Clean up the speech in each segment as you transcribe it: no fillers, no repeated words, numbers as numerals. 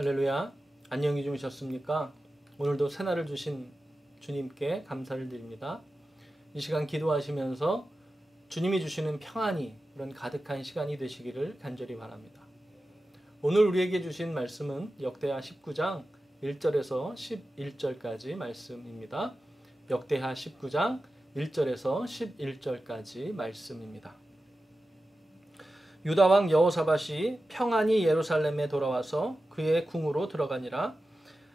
할렐루야. 안녕히 주무셨습니까? 오늘도 새날을 주신 주님께 감사를 드립니다. 이 시간 기도하시면서 주님이 주시는 평안이 그런 가득한 시간이 되시기를 간절히 바랍니다. 오늘 우리에게 주신 말씀은 역대하 19장 1절에서 11절까지 말씀입니다. 역대하 19장 1절에서 11절까지 말씀입니다. 유다 왕 여호사밧이 평안히 예루살렘에 돌아와서 그의 궁으로 들어가니라.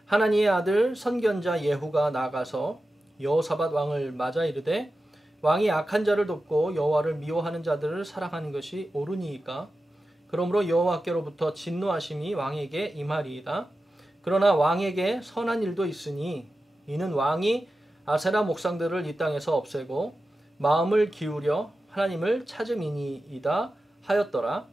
하나니의 아들 선견자 예후가 나가서 여호사밧 왕을 맞아 이르되 왕이 악한 자를 돕고 여호와를 미워하는 자들을 사랑하는 것이 옳으니이까. 그러므로 여호와께로부터 진노하심이 왕에게 임하리이다. 그러나 왕에게 선한 일도 있으니 이는 왕이 아세라 목상들을 이 땅에서 없애고 마음을 기울여 하나님을 찾음이니이다 하였더라.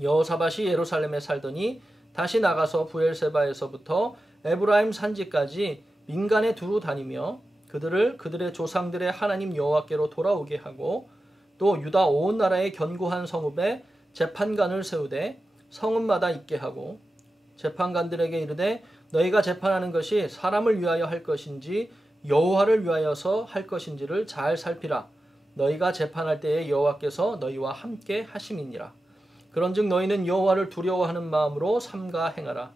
여호사밧이 예루살렘에 살더니 다시 나가서 부엘세바에서부터 에브라임 산지까지 민간에 두루 다니며 그들을 그들의 조상들의 하나님 여호와께로 돌아오게 하고 또 유다 온 나라의 견고한 성읍에 재판관을 세우되 성읍마다 있게 하고 재판관들에게 이르되 너희가 재판하는 것이 사람을 위하여 할 것인지 여호와를 위하여서 할 것인지를 잘 살피라. 너희가 재판할 때에 여호와께서 너희와 함께 하심이니라. 그런즉 너희는 여호와를 두려워하는 마음으로 삼가 행하라.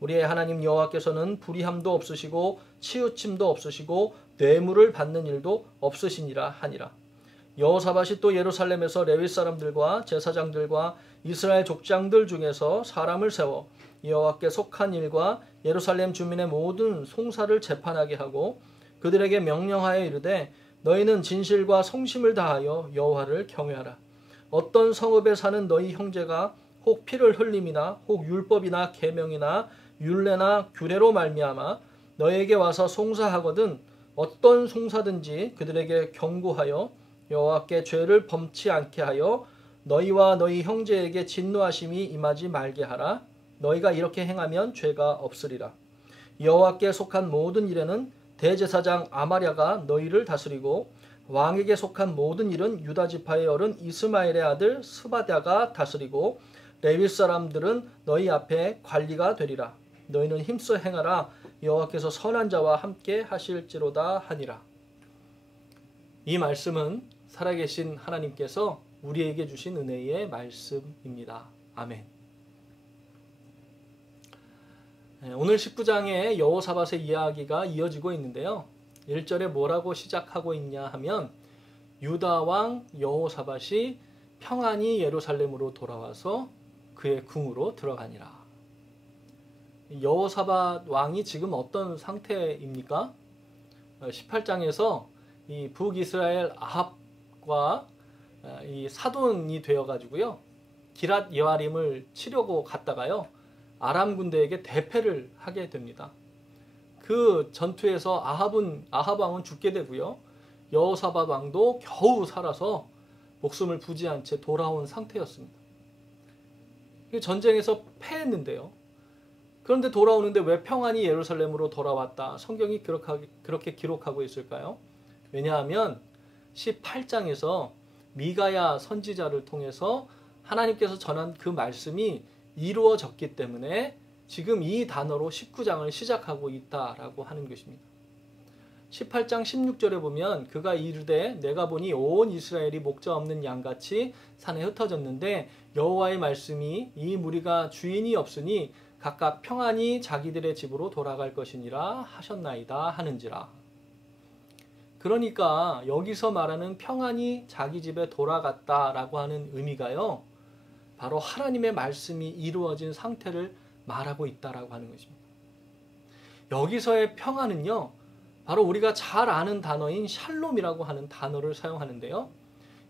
우리의 하나님 여호와께서는 불의함도 없으시고 치우침도 없으시고 뇌물을 받는 일도 없으시니라 하니라. 여호사밧이 또 예루살렘에서 레위 사람들과 제사장들과 이스라엘 족장들 중에서 사람을 세워 여호와께 속한 일과 예루살렘 주민의 모든 송사를 재판하게 하고 그들에게 명령하여 이르되 너희는 진실과 성심을 다하여 여호와를 경외하라. 어떤 성읍에 사는 너희 형제가 혹 피를 흘림이나 혹 율법이나 계명이나 율례나 규례로 말미암아 너희에게 와서 송사하거든 어떤 송사든지 그들에게 경고하여 여호와께 죄를 범치 않게 하여 너희와 너희 형제에게 진노하심이 임하지 말게 하라. 너희가 이렇게 행하면 죄가 없으리라. 여호와께 속한 모든 일에는 대제사장 아마랴가 너희를 다스리고 왕에게 속한 모든 일은 유다 지파의 어른 이스마엘의 아들 스바랴가 다스리고 레위 사람들은 너희 앞에 관리가 되리라. 너희는 힘써 행하라. 여호와께서 선한 자와 함께 하실지로다 하니라. 이 말씀은 살아계신 하나님께서 우리에게 주신 은혜의 말씀입니다. 아멘. 오늘 19장의 여호사밧의 이야기가 이어지고 있는데요. 1절에 뭐라고 시작하고 있냐 하면 유다 왕 여호사밧이 평안히 예루살렘으로 돌아와서 그의 궁으로 들어가니라. 여호사밧 왕이 지금 어떤 상태입니까? 18장에서 이 북이스라엘 아합과 이 사돈이 되어 가지고요. 기랏 여아림을 치려고 갔다가요. 아람 군대에게 대패를 하게 됩니다. 그 전투에서 아합 왕은 죽게 되고요. 여호사밧 왕도 겨우 살아서 목숨을 부지한 채 돌아온 상태였습니다. 전쟁에서 패했는데요. 그런데 돌아오는데 왜 평안히 예루살렘으로 돌아왔다? 성경이 그렇게 기록하고 있을까요? 왜냐하면 18장에서 미가야 선지자를 통해서 하나님께서 전한 그 말씀이 이루어졌기 때문에 지금 이 단어로 19장을 시작하고 있다라고 하는 것입니다. 18장 16절에 보면 그가 이르되 내가 보니 온 이스라엘이 목자 없는 양같이 산에 흩어졌는데 여호와의 말씀이 이 무리가 주인이 없으니 각각 평안히 자기들의 집으로 돌아갈 것이니라 하셨나이다 하는지라. 그러니까 여기서 말하는 평안히 자기 집에 돌아갔다라고 하는 의미가요. 바로 하나님의 말씀이 이루어진 상태를 말하고 있다라고 하는 것입니다. 여기서의 평안은요. 바로 우리가 잘 아는 단어인 샬롬이라고 하는 단어를 사용하는데요.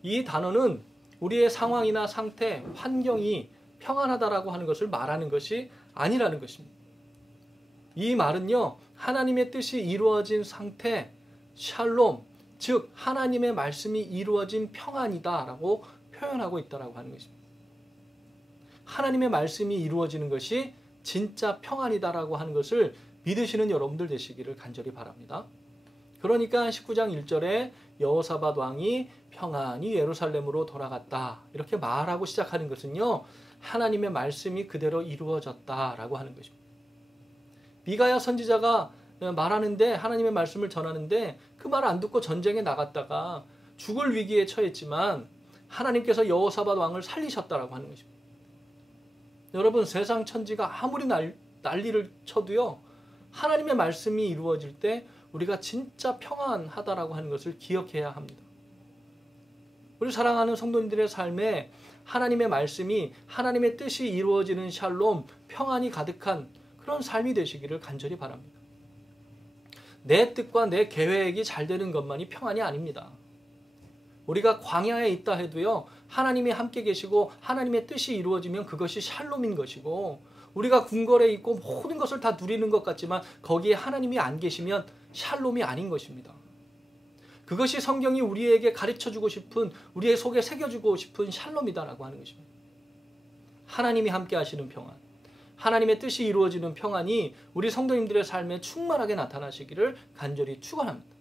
이 단어는 우리의 상황이나 상태, 환경이 평안하다라고 하는 것을 말하는 것이 아니라는 것입니다. 이 말은요. 하나님의 뜻이 이루어진 상태, 샬롬, 즉 하나님의 말씀이 이루어진 평안이다라고 표현하고 있다라고 하는 것입니다. 하나님의 말씀이 이루어지는 것이 진짜 평안이다라고 하는 것을 믿으시는 여러분들 되시기를 간절히 바랍니다. 그러니까 19장 1절에 여호사밧 왕이 평안히 예루살렘으로 돌아갔다 이렇게 말하고 시작하는 것은요, 하나님의 말씀이 그대로 이루어졌다라고 하는 것입니다. 미가야 선지자가 말하는데, 하나님의 말씀을 전하는데 그 말 안 듣고 전쟁에 나갔다가 죽을 위기에 처했지만 하나님께서 여호사밧 왕을 살리셨다라고 하는 것입니다. 여러분, 세상 천지가 아무리 난리를 쳐도요, 하나님의 말씀이 이루어질 때 우리가 진짜 평안하다라고 하는 것을 기억해야 합니다. 우리 사랑하는 성도님들의 삶에 하나님의 말씀이, 하나님의 뜻이 이루어지는 샬롬, 평안이 가득한 그런 삶이 되시기를 간절히 바랍니다. 내 뜻과 내 계획이 잘 되는 것만이 평안이 아닙니다. 우리가 광야에 있다 해도요, 하나님이 함께 계시고 하나님의 뜻이 이루어지면 그것이 샬롬인 것이고, 우리가 궁궐에 있고 모든 것을 다 누리는 것 같지만 거기에 하나님이 안 계시면 샬롬이 아닌 것입니다. 그것이 성경이 우리에게 가르쳐주고 싶은, 우리의 속에 새겨주고 싶은 샬롬이다라고 하는 것입니다. 하나님이 함께 하시는 평안, 하나님의 뜻이 이루어지는 평안이 우리 성도님들의 삶에 충만하게 나타나시기를 간절히 축원합니다.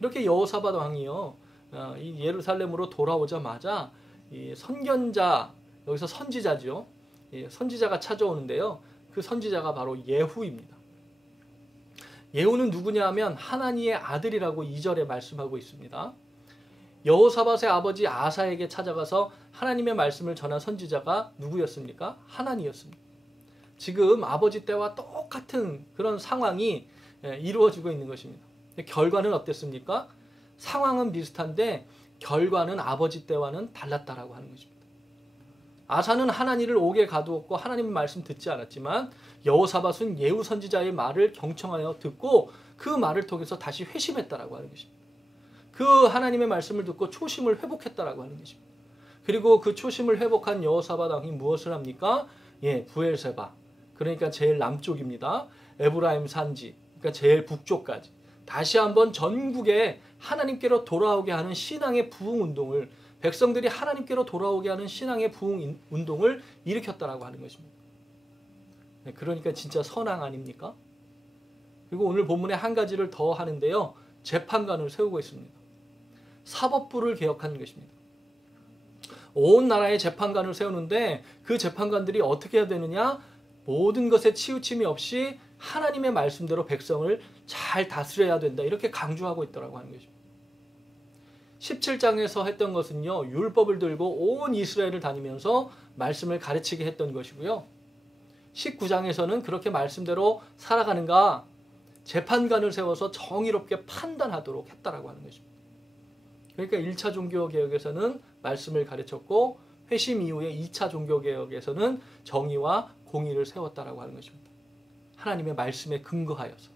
이렇게 여호사밧 왕이요, 이 예루살렘으로 돌아오자마자 이 선견자, 여기서 선지자죠, 선지자가 찾아오는데요, 그 선지자가 바로 예후입니다. 예후는 누구냐 하면 하나니의 아들이라고 2절에 말씀하고 있습니다. 여호사밧의 아버지 아사에게 찾아가서 하나님의 말씀을 전한 선지자가 누구였습니까? 하나니였습니다. 지금 아버지 때와 똑같은 그런 상황이 이루어지고 있는 것입니다. 결과는 어땠습니까? 상황은 비슷한데 결과는 아버지 때와는 달랐다라고 하는 것입니다. 아사는 하나니를 옥에 가두었고 하나님의 말씀 듣지 않았지만, 여호사밧은 예후 선지자의 말을 경청하여 듣고 그 말을 통해서 다시 회심했다라고 하는 것입니다. 그 하나님의 말씀을 듣고 초심을 회복했다라고 하는 것입니다. 그리고 그 초심을 회복한 여호사밧 왕이 무엇을 합니까? 부엘세바, 그러니까 제일 남쪽입니다. 에브라임 산지, 그러니까 제일 북쪽까지 다시 한번 전국에 하나님께로 돌아오게 하는 신앙의 부흥 운동을, 백성들이 하나님께로 돌아오게 하는 신앙의 부흥 운동을 일으켰다라고 하는 것입니다. 그러니까 진짜 선왕 아닙니까? 그리고 오늘 본문에 한 가지를 더 하는데요, 재판관을 세우고 있습니다. 사법부를 개혁하는 것입니다. 온 나라에 재판관을 세우는데 그 재판관들이 어떻게 해야 되느냐? 모든 것에 치우침이 없이 하나님의 말씀대로 백성을 잘 다스려야 된다, 이렇게 강조하고 있더라고 하는 것입니다. 17장에서 했던 것은요, 율법을 들고 온 이스라엘을 다니면서 말씀을 가르치게 했던 것이고요, 19장에서는 그렇게 말씀대로 살아가는가 재판관을 세워서 정의롭게 판단하도록 했다라고 하는 것입니다. 그러니까 1차 종교개혁에서는 말씀을 가르쳤고, 회심 이후에 2차 종교개혁에서는 정의와 공의를 세웠다라고 하는 것입니다. 하나님의 말씀에 근거하여서.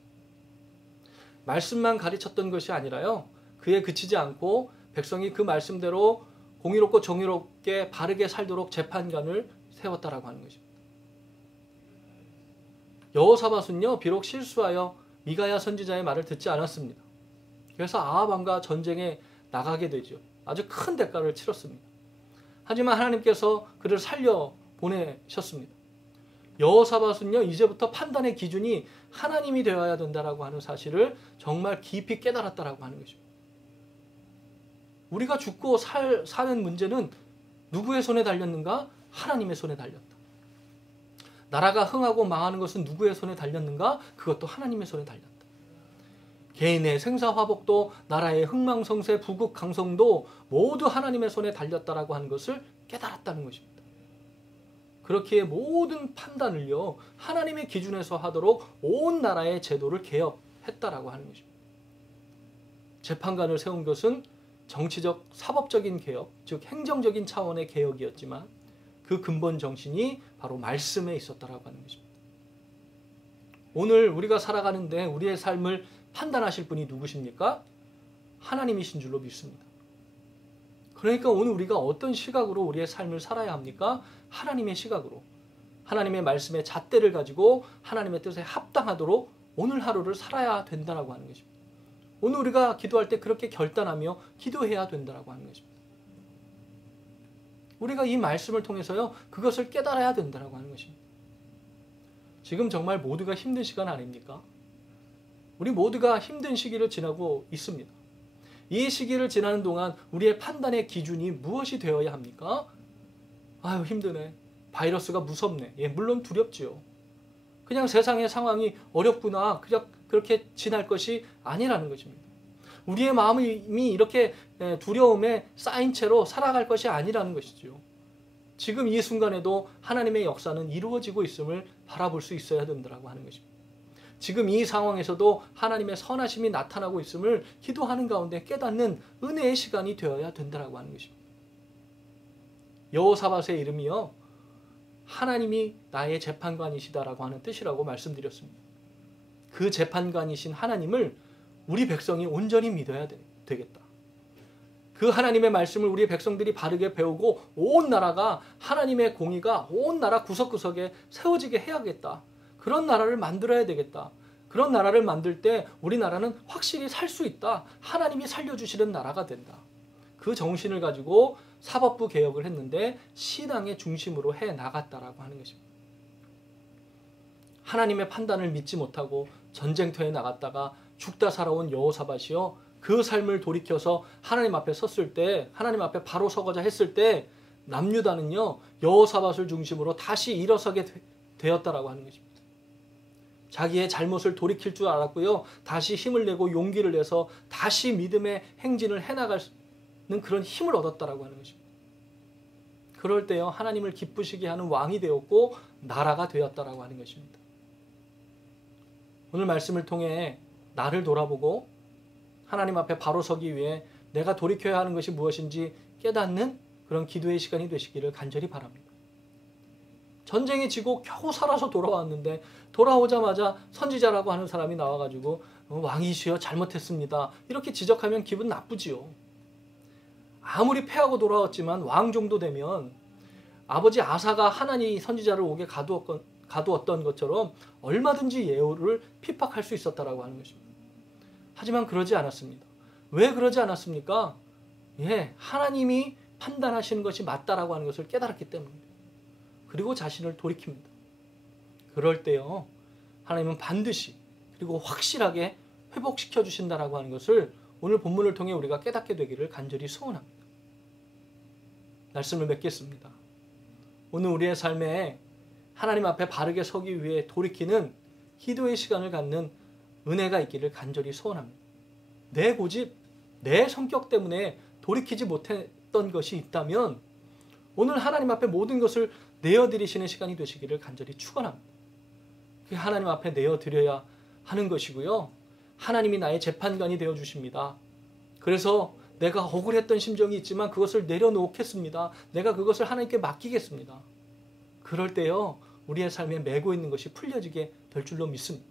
말씀만 가르쳤던 것이 아니라요, 그에 그치지 않고 백성이 그 말씀대로 공의롭고 정의롭게 바르게 살도록 재판관을 세웠다라고 하는 것입니다. 여호사밧은요, 비록 실수하여 미가야 선지자의 말을 듣지 않았습니다. 그래서 아합 왕과 전쟁에 나가게 되죠. 아주 큰 대가를 치렀습니다. 하지만 하나님께서 그를 살려 보내셨습니다. 여호사밧은요, 이제부터 판단의 기준이 하나님이 되어야 된다라고 하는 사실을 정말 깊이 깨달았다라고 하는 것입니다. 우리가 죽고 사는 문제는 누구의 손에 달렸는가? 하나님의 손에 달렸다. 나라가 흥하고 망하는 것은 누구의 손에 달렸는가? 그것도 하나님의 손에 달렸다. 개인의 생사화복도, 나라의 흥망성쇠, 부국강성도 모두 하나님의 손에 달렸다라고 하는 것을 깨달았다는 것입니다. 그렇기에 모든 판단을요, 하나님의 기준에서 하도록 온 나라의 제도를 개혁했다라고 하는 것입니다. 재판관을 세운 것은 정치적, 사법적인 개혁, 즉 행정적인 차원의 개혁이었지만 그 근본 정신이 바로 말씀에 있었다라고 하는 것입니다. 오늘 우리가 살아가는데 우리의 삶을 판단하실 분이 누구십니까? 하나님이신 줄로 믿습니다. 그러니까 오늘 우리가 어떤 시각으로 우리의 삶을 살아야 합니까? 하나님의 시각으로, 하나님의 말씀의 잣대를 가지고 하나님의 뜻에 합당하도록 오늘 하루를 살아야 된다라고 하는 것입니다. 오늘 우리가 기도할 때 그렇게 결단하며 기도해야 된다라고 하는 것입니다. 우리가 이 말씀을 통해서요, 그것을 깨달아야 된다라고 하는 것입니다. 지금 정말 모두가 힘든 시간 아닙니까? 우리 모두가 힘든 시기를 지나고 있습니다. 이 시기를 지나는 동안 우리의 판단의 기준이 무엇이 되어야 합니까? 아유, 힘드네. 바이러스가 무섭네. 예, 물론 두렵지요. 그냥 세상의 상황이 어렵구나. 그냥 그렇게 지날 것이 아니라는 것입니다. 우리의 마음이 이렇게 두려움에 쌓인 채로 살아갈 것이 아니라는 것이죠. 지금 이 순간에도 하나님의 역사는 이루어지고 있음을 바라볼 수 있어야 된다고 하는 것입니다. 지금 이 상황에서도 하나님의 선하심이 나타나고 있음을 기도하는 가운데 깨닫는 은혜의 시간이 되어야 된다고 하는 것입니다. 여호사밧의 이름이요, 하나님이 나의 재판관이시다라고 하는 뜻이라고 말씀드렸습니다. 그 재판관이신 하나님을 우리 백성이 온전히 믿어야 되겠다. 그 하나님의 말씀을 우리 백성들이 바르게 배우고 온 나라가 하나님의 공의가 온 나라 구석구석에 세워지게 해야겠다. 그런 나라를 만들어야 되겠다. 그런 나라를 만들 때 우리나라는 확실히 살 수 있다. 하나님이 살려주시는 나라가 된다. 그 정신을 가지고 사법부 개혁을 했는데 신앙의 중심으로 해 나갔다라고 하는 것입니다. 하나님의 판단을 믿지 못하고 전쟁터에 나갔다가 죽다 살아온 여호사밧이요, 그 삶을 돌이켜서 하나님 앞에 섰을 때, 하나님 앞에 바로 서고자 했을 때 남유다는요, 여호사밧을 중심으로 다시 일어서게 되었다라고 하는 것입니다. 자기의 잘못을 돌이킬 줄 알았고요, 다시 힘을 내고 용기를 내서 다시 믿음의 행진을 해나가는 그런 힘을 얻었다라고 하는 것입니다. 그럴 때요, 하나님을 기쁘시게 하는 왕이 되었고 나라가 되었다라고 하는 것입니다. 오늘 말씀을 통해 나를 돌아보고 하나님 앞에 바로 서기 위해 내가 돌이켜야 하는 것이 무엇인지 깨닫는 그런 기도의 시간이 되시기를 간절히 바랍니다. 전쟁이 지고 겨우 살아서 돌아왔는데 돌아오자마자 선지자라고 하는 사람이 나와가지고 왕이시여 잘못했습니다. 이렇게 지적하면 기분 나쁘지요. 아무리 패하고 돌아왔지만 왕 정도 되면 아버지 아사가 하나니 선지자를 옥에 가두었던 것처럼 얼마든지 예후를 핍박할 수 있었다라고 하는 것입니다. 하지만 그러지 않았습니다. 왜 그러지 않았습니까? 예, 하나님이 판단하시는 것이 맞다라고 하는 것을 깨달았기 때문입니다. 그리고 자신을 돌이킵니다. 그럴 때요, 하나님은 반드시 그리고 확실하게 회복시켜 주신다라고 하는 것을 오늘 본문을 통해 우리가 깨닫게 되기를 간절히 소원합니다. 말씀을 맺겠습니다. 오늘 우리의 삶에 하나님 앞에 바르게 서기 위해 돌이키는 기도의 시간을 갖는 은혜가 있기를 간절히 소원합니다. 내 고집, 내 성격 때문에 돌이키지 못했던 것이 있다면 오늘 하나님 앞에 모든 것을 내어드리시는 시간이 되시기를 간절히 축원합니다. 그게 하나님 앞에 내어드려야 하는 것이고요, 하나님이 나의 재판관이 되어주십니다. 그래서 내가 억울했던 심정이 있지만 그것을 내려놓겠습니다. 내가 그것을 하나님께 맡기겠습니다. 그럴 때요, 우리의 삶에 메고 있는 것이 풀려지게 될 줄로 믿습니다.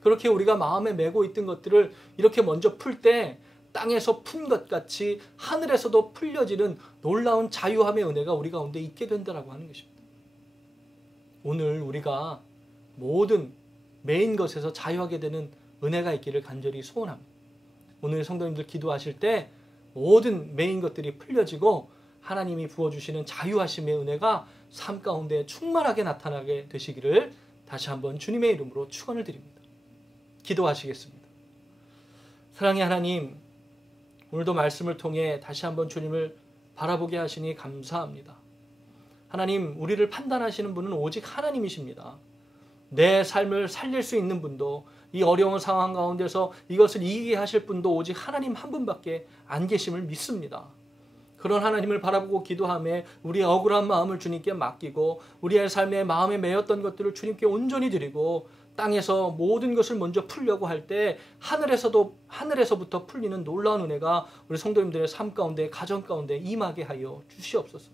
그렇게 우리가 마음에 메고 있던 것들을 이렇게 먼저 풀 때 땅에서 푼 것 같이 하늘에서도 풀려지는 놀라운 자유함의 은혜가 우리 가운데 있게 된다라고 하는 것입니다. 오늘 우리가 모든 메인 것에서 자유하게 되는 은혜가 있기를 간절히 소원합니다. 오늘 성도님들 기도하실 때 모든 메인 것들이 풀려지고 하나님이 부어주시는 자유하심의 은혜가 삶 가운데 충만하게 나타나게 되시기를 다시 한번 주님의 이름으로 축원을 드립니다. 기도하시겠습니다. 사랑의 하나님, 오늘도 말씀을 통해 다시 한번 주님을 바라보게 하시니 감사합니다. 하나님, 우리를 판단하시는 분은 오직 하나님이십니다. 내 삶을 살릴 수 있는 분도, 이 어려운 상황 가운데서 이것을 이기게 하실 분도 오직 하나님 한 분밖에 안 계심을 믿습니다. 그런 하나님을 바라보고 기도하며 우리의 억울한 마음을 주님께 맡기고 우리의 삶에 마음에 매였던 것들을 주님께 온전히 드리고 땅에서 모든 것을 먼저 풀려고 할 때 하늘에서부터 풀리는 놀라운 은혜가 우리 성도님들의 삶 가운데, 가정 가운데 임하게 하여 주시옵소서.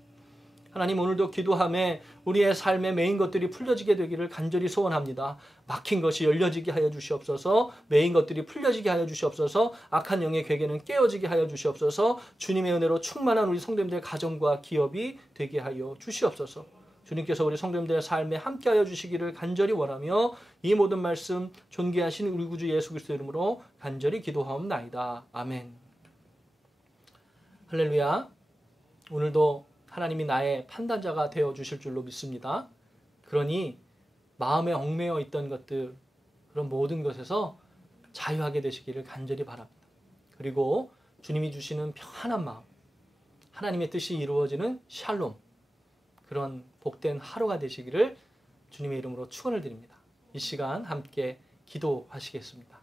하나님, 오늘도 기도하며 우리의 삶의 메인 것들이 풀려지게 되기를 간절히 소원합니다. 막힌 것이 열려지게 하여 주시옵소서. 메인 것들이 풀려지게 하여 주시옵소서. 악한 영의 괴계는 깨어지게 하여 주시옵소서. 주님의 은혜로 충만한 우리 성도님들의 가정과 기업이 되게 하여 주시옵소서. 주님께서 우리 성도님들의 삶에 함께하여 주시기를 간절히 원하며 이 모든 말씀 존귀하신 우리 구주 예수 그리스도 이름으로 간절히 기도하옵나이다. 아멘. 할렐루야. 오늘도 하나님이 나의 판단자가 되어 주실 줄로 믿습니다. 그러니 마음에 얽매여 있던 것들, 그런 모든 것에서 자유하게 되시기를 간절히 바랍니다. 그리고 주님이 주시는 평안한 마음, 하나님의 뜻이 이루어지는 샬롬, 그런 복된 하루가 되시기를 주님의 이름으로 축원을 드립니다. 이 시간 함께 기도하시겠습니다.